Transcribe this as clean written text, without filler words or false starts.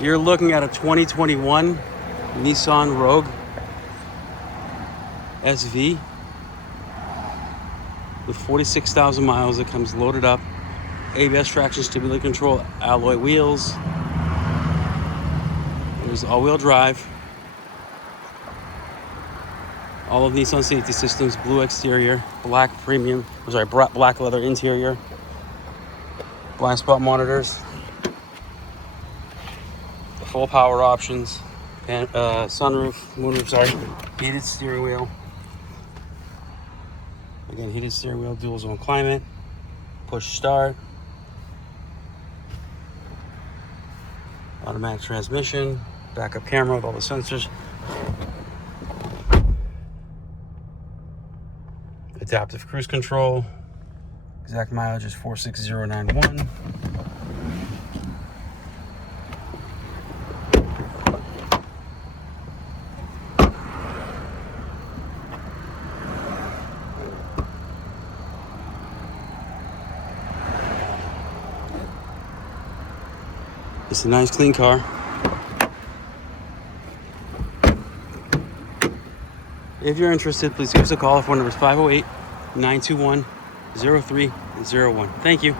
You're looking at a 2021 Nissan Rogue SV with 46,000 miles. It comes loaded up. ABS traction stability control, alloy wheels. There's all-wheel drive. All of Nissan safety systems, blue exterior, black black leather interior, blind spot monitors, full power options, and moonroof, heated steering wheel. Again, heated steering wheel, dual zone climate, push start, automatic transmission, backup camera with all the sensors, adaptive cruise control, exact mileage is 46091. It's a nice clean car. If you're interested, please give us a call. Our phone number is 508-921-0301. Thank you.